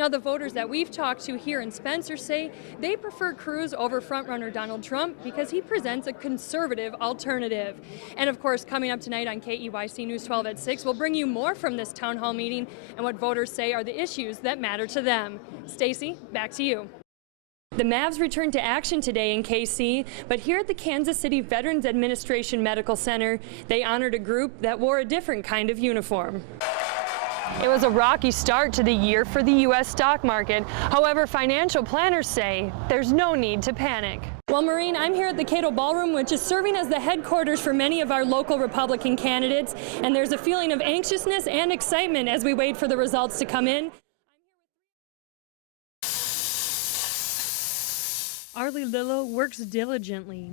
Now, the voters that we've talked to here in Spencer say they prefer Cruz over frontrunner Donald Trump because he presents a conservative alternative. And of course, coming up tonight on KEYC News 12 at 6, we'll bring you more from this town hall meeting and what voters say are the issues that matter to them. Stacy, back to you. The Mavs returned to action today in KC, but here at the Kansas City Veterans Administration Medical Center, they honored a group that wore a different kind of uniform. It was a rocky start to the year for the U.S. stock market. However, financial planners say there's no need to panic. Well, Maureen, I'm here at the Cato Ballroom, which is serving as the headquarters for many of our local Republican candidates, and there's a feeling of anxiousness and excitement as we wait for the results to come in. Arlie Lillo works diligently,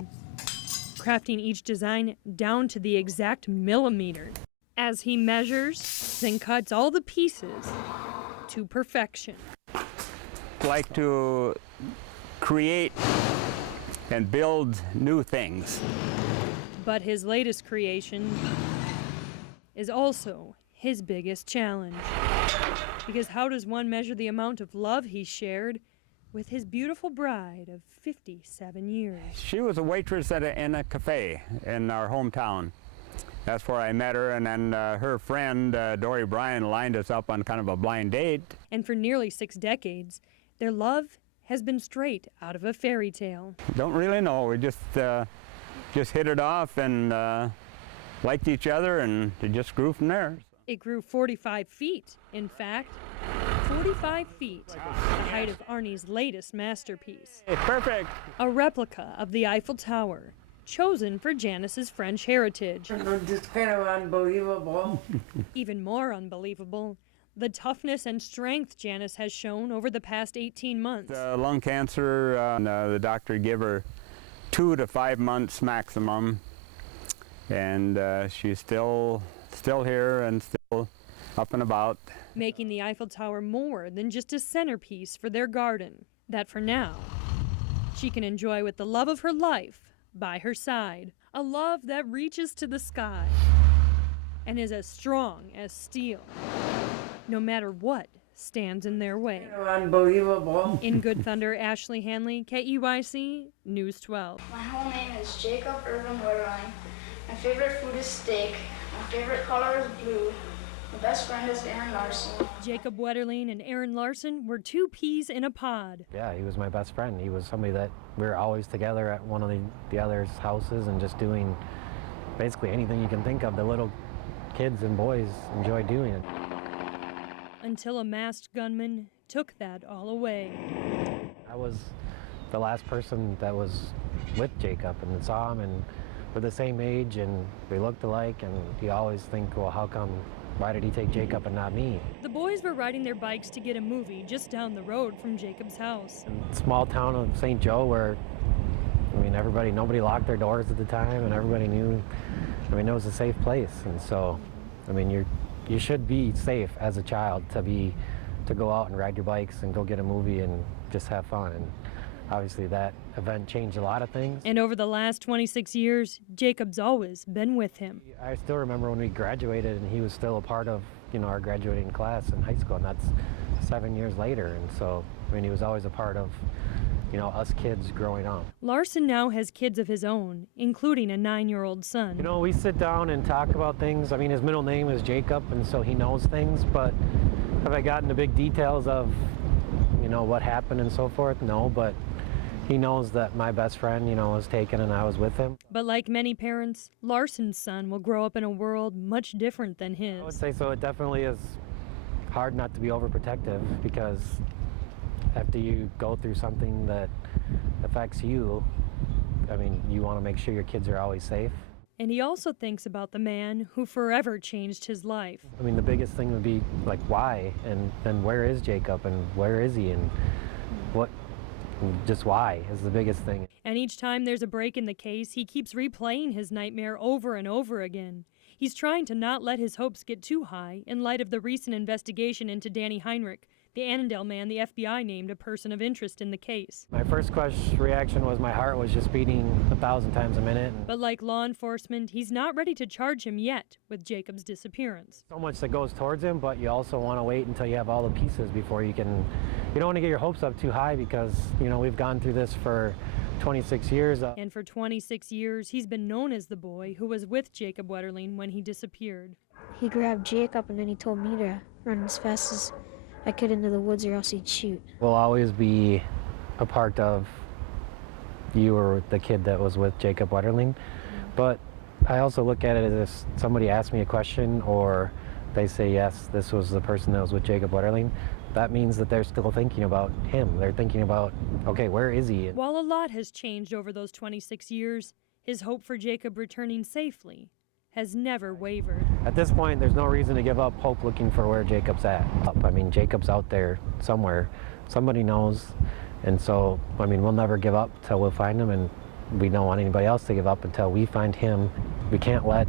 crafting each design down to the exact millimeter as he measures, then cuts all the pieces to perfection. Like to create and build new things. But his latest creation is also his biggest challenge. Because how does one measure the amount of love he shared with his beautiful bride of 57 years? She was a waitress in a cafe in our hometown. That's where I met her, and then her friend, Dory Bryan, lined us up on kind of a blind date. And for nearly 6 decades, their love has been straight out of a fairy tale. Don't really know. We just hit it off and liked each other, and it just grew from there. It grew 45 feet, in fact. 45 feet, the height of Arnie's latest masterpiece. It's perfect. A replica of the Eiffel Tower, chosen for Janice's French heritage. Just kind of unbelievable. Even more unbelievable, the toughness and strength Janice has shown over the past 18 months. Lung cancer, the doctor gave her 2 to 5 months maximum, and she's still here and still up and about. Making the Eiffel Tower more than just a centerpiece for their garden, that for now, she can enjoy with the love of her life by her side. A love that reaches to the sky and is as strong as steel, no matter what stands in their way. Unbelievable. In Good Thunder, Ashley Hanley, KEYC News 12. My whole name is Jacob Irvin Wetterline. My favorite food is steak. My favorite color is blue. My best friend is Aaron Larson. Jacob Wetterline and Aaron Larson were 2 peas in a pod. Yeah, he was my best friend. He was somebody that we were always together at one of the other's houses and just doing basically anything you can think of. The little kids and boys enjoy doing it. Until a masked gunman took that all away. I was the last person that was with Jacob and saw him, and we're the same age and we looked alike, and you always think, well, why did he take Jacob and not me? The boys were riding their bikes to get a movie just down the road from Jacob's house. In the small town of St. Joe, where, nobody locked their doors at the time, and everybody knew, it was a safe place. And so, you should be safe as a child to go out and ride your bikes and go get a movie and just have fun. And obviously that event changed a lot of things. And over the last 26 years, Jacob's always been with him. I still remember when we graduated and he was still a part of, our graduating class in high school, and that's 7 years later. And so, he was always a part of, us kids growing up. Larson now has kids of his own, including a 9-year-old son. We sit down and talk about things. His middle name is Jacob, and so he knows things, but have I gotten the big details of, what happened and so forth? No, but he knows that my best friend, was taken and I was with him. But like many parents, Larson's son will grow up in a world much different than his. I would say so. It definitely is hard not to be overprotective, because after you go through something that affects you, you want to make sure your kids are always safe. And he also thinks about the man who forever changed his life. The biggest thing would be, why? And then where is Jacob? And where is he? And just why is the biggest thing. And each time there's a break in the case, he keeps replaying his nightmare over and over again. He's trying to not let his hopes get too high in light of the recent investigation into Danny Heinrich, The Annandale man the FBI named a person of interest in the case. My first reaction was my heart was just beating 1,000 times a minute. And But like law enforcement, he's not ready to charge him yet with Jacob's disappearance. so much that goes towards him, but you also want to wait until you have all the pieces before you can. You don't want to get your hopes up too high because, you know, we've gone through this for 26 years. And for 26 years, he's been known as the boy who was with Jacob Wetterling when he disappeared. He grabbed Jacob and then he told me to run as fast as I could into the woods or else he'd shoot. We'll always be a part of you or the kid that was with Jacob Wetterling. But I also look at it as if somebody asks me a question or they say, yes, this was the person that was with Jacob Wetterling, that means that they're still thinking about him. They're thinking about, okay, where is he? While a lot has changed over those 26 years, his hope for Jacob returning safely has never wavered. At this point, there's no reason to give up hope looking for where Jacob's at. I mean, Jacob's out there somewhere. Somebody knows. And so, I mean, we'll never give up till we'll find him, and we don't want anybody else to give up until we find him. We can't let,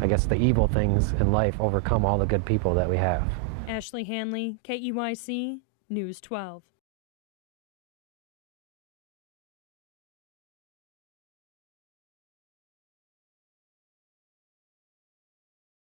I guess, the evil things in life overcome all the good people that we have. Ashley Hanley, KEYC, News 12.